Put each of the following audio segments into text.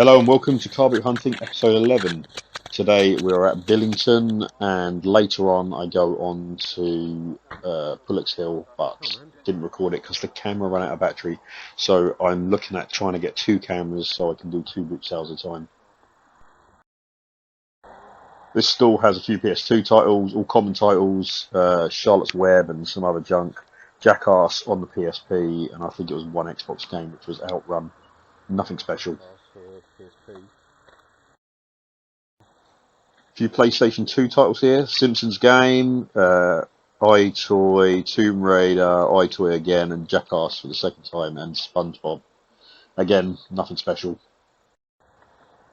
Hello and welcome to Carboot Hunting episode 11. Today we're at Billington and later on I go on to Pullock's Hill but didn't record it because the camera ran out of battery. So I'm looking at trying to get two cameras so I can do two boot sales at a time. This stall has a few PS2 titles, all common titles, Charlotte's Web and some other junk, Jackass on the PSP, and I think it was one Xbox game which was Outrun. Nothing special. A few PlayStation 2 titles here, Simpsons Game, iToy, Tomb Raider, iToy again, and Jackass for the second time, and SpongeBob. Again, nothing special.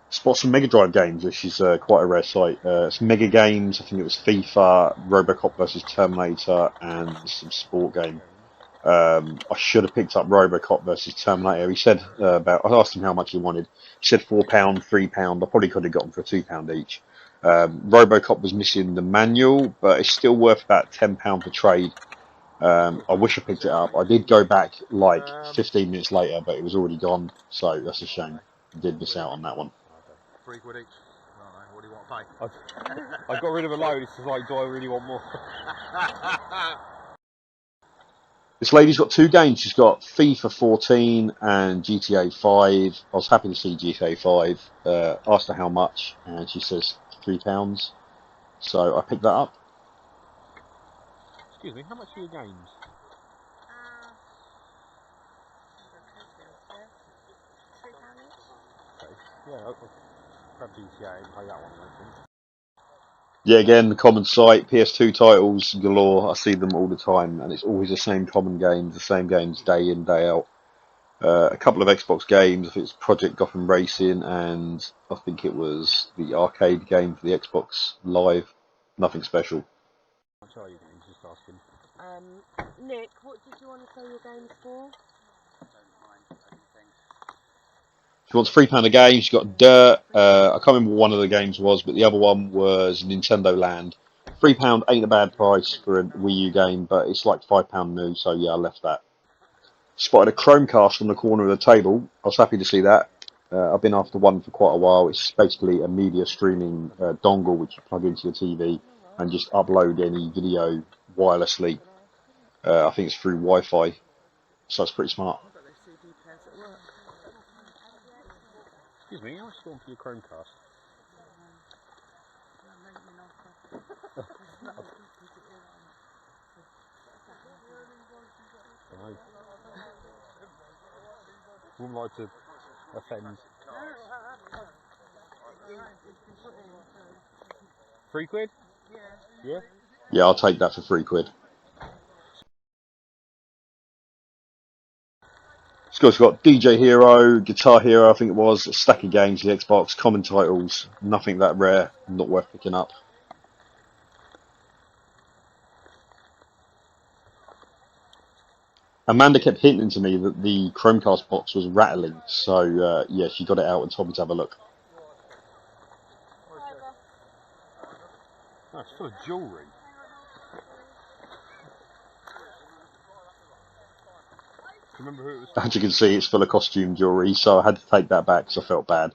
Spot some Mega Drive games, which is quite a rare sight. It's Mega Games, I think it was FIFA, Robocop vs Terminator, and some sport game. I should have picked up Robocop versus Terminator. He said I asked him how much he wanted. He said £4, £3. I probably could have got them for £2 each. Robocop was missing the manual, but it's still worth about £10 for trade. I wish I picked it up. I did go back like 15 minutes later, but it was already gone, so that's a shame. I did miss out on that one. £3 each. I don't know, what do you want to pay? I got rid of a load, it's just like, do I really want more? This lady's got two games. She's got FIFA 14 and GTA 5. I was happy to see GTA 5. Asked her how much, and she says £3. So I picked that up. Excuse me, how much are your games? Okay. Yeah, I'll grab GTA and pay that one, I think. Yeah, again, the common sight, PS2 titles galore. I see them all the time, and it's always the same common games, the same games day in, day out. A couple of Xbox games, I think it's Project Gotham Racing, and I think it was the arcade game for the Xbox Live. Nothing special. How much are you games, just asking? Nick, what did you want to sell your games for? She wants £3 a game. She's got Dirt. I can't remember what one of the games was, but the other one was Nintendo Land. £3 ain't a bad price for a Wii U game, but it's like £5 new, so yeah, I left that. Spotted a Chromecast on the corner of the table. I was happy to see that. I've been after one for quite a while. It's basically a media streaming dongle which you plug into your TV and just upload any video wirelessly. I think it's through Wi-Fi, so it's pretty smart. Excuse me, how much do you want for your Chromecast? Wouldn't like to offend. £3? Yeah? Yeah, I'll take that for £3. Scott's got DJ Hero, Guitar Hero, I think it was, a stack of games, the Xbox, common titles, nothing that rare, not worth picking up. Amanda kept hinting to me that the Chromecast box was rattling, so yeah, she got it out and told me to have a look. Oh, it's full of jewellery. Do you remember who it was from? As you can see, it's full of costume jewellery, so I had to take that back because I felt bad.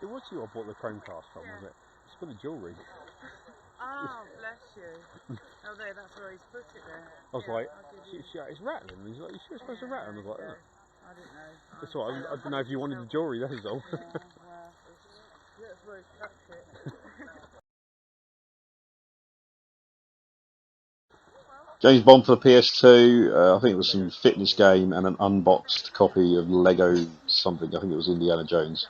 It was you I bought the Chromecast from, was it? It's full of jewellery. Oh, bless you. Oh, there, that's where he's put it there. I was like, it's rattling. He's like, you sure it's supposed to rattle? And I was like, oh. I don't know. That's all right, I didn't know if you wanted the jewellery, that is all. Yeah, well, that's where he's tucked it. James Bond for the PS2, I think it was some fitness game and an unboxed copy of Lego something, I think it was Indiana Jones.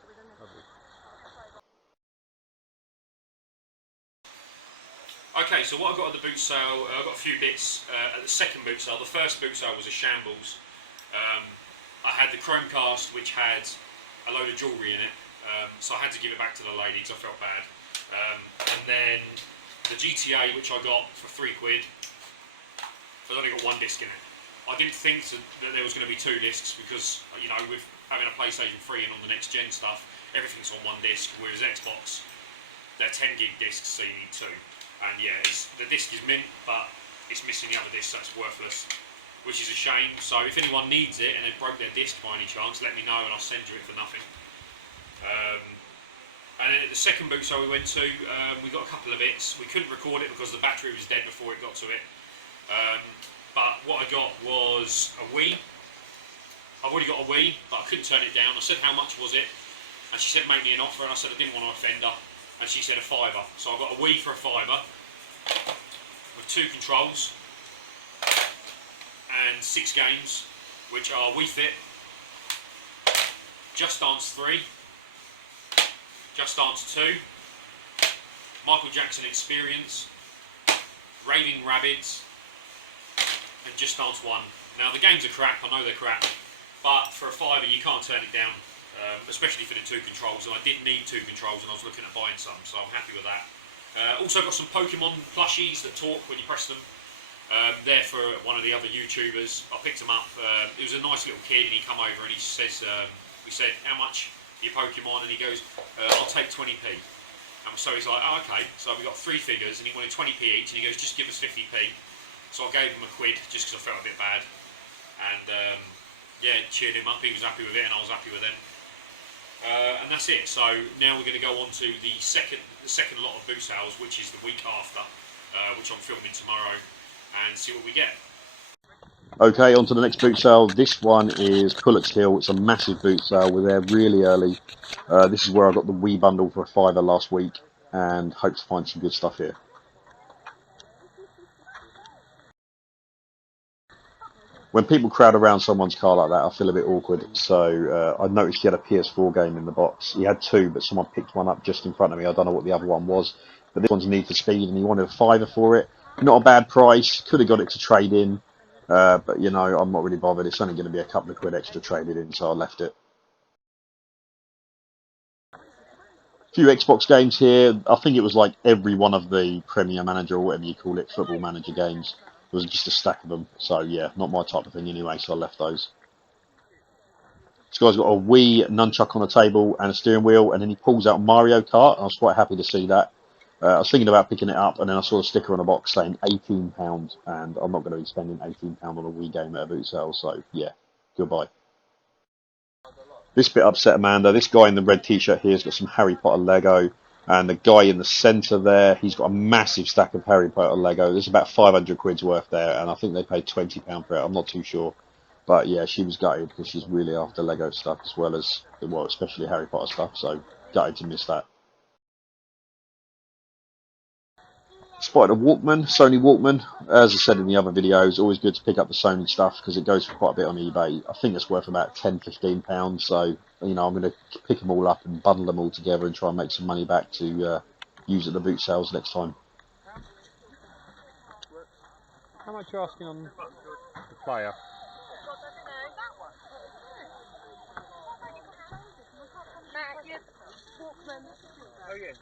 Okay, so what I got at the boot sale, I got a few bits at the second boot sale. The first boot sale was a shambles. I had the Chromecast, which had a load of jewellery in it, so I had to give it back to the lady because I felt bad. And then the GTA, which I got for £3, I've only got one disc in it. I didn't think that there was going to be two discs because, you know, with having a PlayStation 3 and on the next gen stuff, everything's on one disc, whereas Xbox, they're 10 gig discs, so you need two. And yeah, the disc is mint, but it's missing the other disc, so it's worthless. which is a shame. So if anyone needs it and they broke their disc by any chance, let me know and I'll send you it for nothing. And then at the second boot sale we went to, we got a couple of bits. We couldn't record it because the battery was dead before it got to it. But what I got was a Wii. I've already got a Wii, but I couldn't turn it down. I said, how much was it? And she said, make me an offer, and I said I didn't want to offend her. And she said a £5. So I got a Wii for a £5 with 2 controls and 6 games, which are Wii Fit, Just Dance 3, Just Dance 2, Michael Jackson Experience, Raving Rabbids, and Just Dance 1. Now the games are crap, I know they're crap, but for a £5 you can't turn it down, especially for the 2 controls, and I did need 2 controls and I was looking at buying some, so I'm happy with that. Also got some Pokemon plushies that talk when you press them. They're for one of the other YouTubers. I picked them up. He was a nice little kid and he come over and he says, we said, how much your Pokemon? And he goes, I'll take 20p. And so he's like, oh, okay. So we got 3 figures and he wanted 20p each and he goes, just give us 50p. So I gave him a quid just because I felt a bit bad. And yeah, cheered him up. He was happy with it and I was happy with him. And that's it. So now we're going to go on to the second lot of boot sales, which is the week after, which I'm filming tomorrow, and see what we get. Okay, on to the next boot sale. This one is Pullett's Hill. It's a massive boot sale. We're there really early. This is where I got the Wii bundle for a £5 last week, and hope to find some good stuff here. When people crowd around someone's car like that, I feel a bit awkward. So I noticed he had a PS4 game in the box. He had 2, but someone picked one up just in front of me. I don't know what the other one was, but this one's Need for Speed, and he wanted a £5 for it. Not a bad price. Could have got it to trade in, but you know, I'm not really bothered. It's only going to be a couple of quid extra traded in, so I left it. Few Xbox games here. I think it was like every one of the Premier Manager or whatever you call it, Football Manager games. There was just a stack of them. So yeah, not my type of thing anyway, so I left those. This guy's got a Wii nunchuck on a table and a steering wheel, and then he pulls out Mario Kart. I was quite happy to see that. I was thinking about picking it up, and then I saw a sticker on the box saying £18, and I'm not going to be spending £18 on a Wii game at a boot sale, so yeah, goodbye. This bit upset Amanda. This guy in the red t-shirt here has got some Harry Potter Lego, and the guy in the centre there, he's got a massive stack of Harry Potter Lego. There's about 500 quid's worth there, and I think they paid £20 for it. I'm not too sure. But yeah, she was gutted because she's really after Lego stuff as well as, well, especially Harry Potter stuff, so gutted to miss that. Spotted a Walkman, Sony Walkman. As I said in the other videos, always good to pick up the Sony stuff because it goes for quite a bit on eBay. I think it's worth about £10–15, so you know, I'm going to pick them all up and bundle them all together and try and make some money back to use at the boot sales next time. How much are you asking on the player? Oh yeah.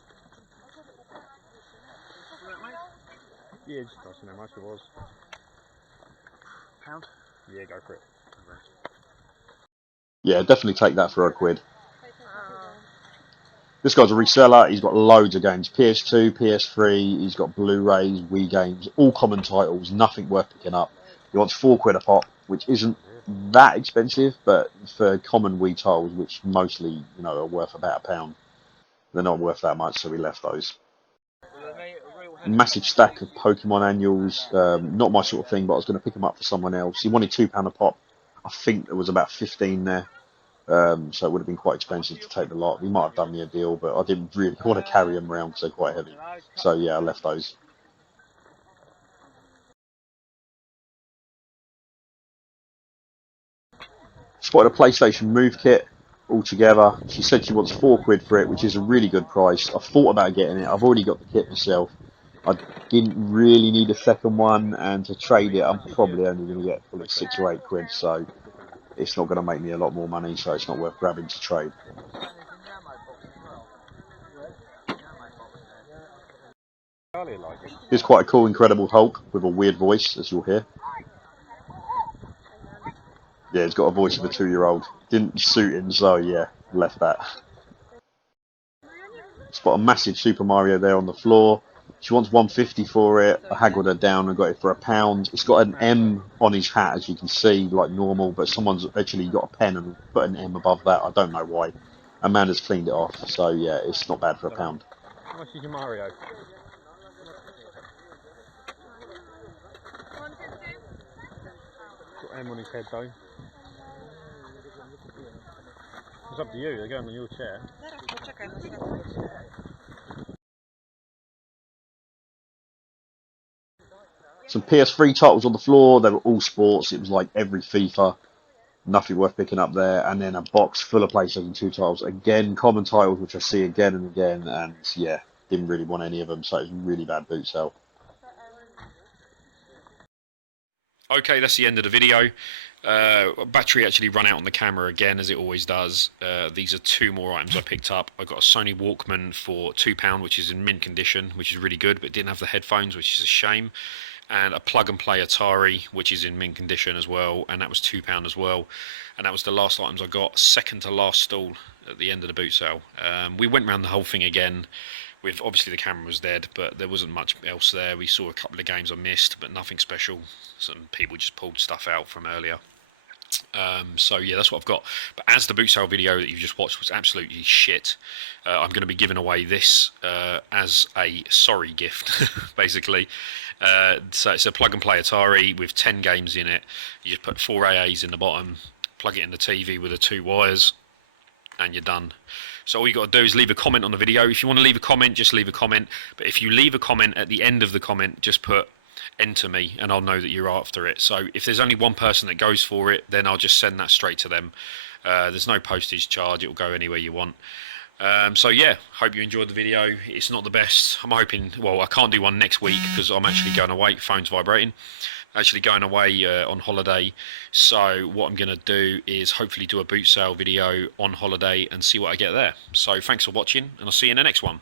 Yeah, just asking how much it was. Pound? Yeah, go for it. Yeah, definitely take that for a quid. This guy's a reseller. He's got loads of games. PS2, PS3, he's got Blu-rays, Wii games, all common titles, nothing worth picking up. He wants £4 a pop, which isn't that expensive, but for common Wii titles, which mostly, you know, are worth about £1, they're not worth that much, so we left those. Massive stack of Pokemon annuals, not my sort of thing, but I was going to pick them up for someone else. He wanted £2 a pop. I think there was about 15 there, so it would have been quite expensive to take the lot. He might have done me a deal, but I didn't really want to carry them around because they're quite heavy. So yeah, I left those. Spotted a PlayStation Move kit altogether. She said she wants £4 for it, which is a really good price. I thought about getting it. I've already got the kit myself. I didn't really need a second one, and to trade it, I'm probably only going to get probably £6 or £8, so it's not going to make me a lot more money, so it's not worth grabbing to trade. Here's quite a cool Incredible Hulk with a weird voice, as you'll hear. Yeah, he's got a voice of a 2-year-old. Didn't suit him, so yeah, left that. Spot a massive Super Mario there on the floor. She wants 150 for it. I haggled her down and got it for £1. It's got an M on his hat, as you can see, like normal, but someone's actually got a pen and put an M above that. I don't know why. Amanda's cleaned it off, so yeah, it's not bad for £1. How much is your Mario? Got M on his head though. It's up to you, they're going on your chair. Some PS3 titles on the floor. They were all sports. It was like every FIFA. Nothing worth picking up there. And then a box full of PlayStation 2 titles. Again, common titles, which I see again and again. And yeah, didn't really want any of them. So it was a really bad boot sale. Okay, that's the end of the video. Battery actually run out on the camera again, as it always does. These are 2 more items I picked up. I got a Sony Walkman for £2, which is in mint condition, which is really good, but didn't have the headphones, which is a shame. And a plug-and-play Atari, which is in mint condition as well, and that was £2 as well. And that was the last items I got, second to last stall at the end of the boot sale. We went around the whole thing again. With obviously the camera was dead, but there wasn't much else there. We saw a couple of games I missed, but nothing special. Some people just pulled stuff out from earlier. So yeah, that's what I've got. But as the boot sale video that you just watched was absolutely shit, I'm going to be giving away this as a sorry gift, basically. So it's a plug and play Atari with 10 games in it. You just put 4 AAs in the bottom, plug it in the TV with the 2 wires, and you're done. So all you got to do is leave a comment on the video. If you want to leave a comment, just leave a comment. But if you leave a comment at the end of the comment, just put enter me and I'll know that you're after it. So if there's only one person that goes for it, then I'll just send that straight to them. There's no postage charge. It will go anywhere you want. So yeah, hope you enjoyed the video. It's not the best. I'm hoping, well, I can't do one next week because I'm actually going away. Phone's vibrating. Actually going away on holiday. So what I'm going to do is hopefully do a boot sale video on holiday and see what I get there. So thanks for watching, and I'll see you in the next one.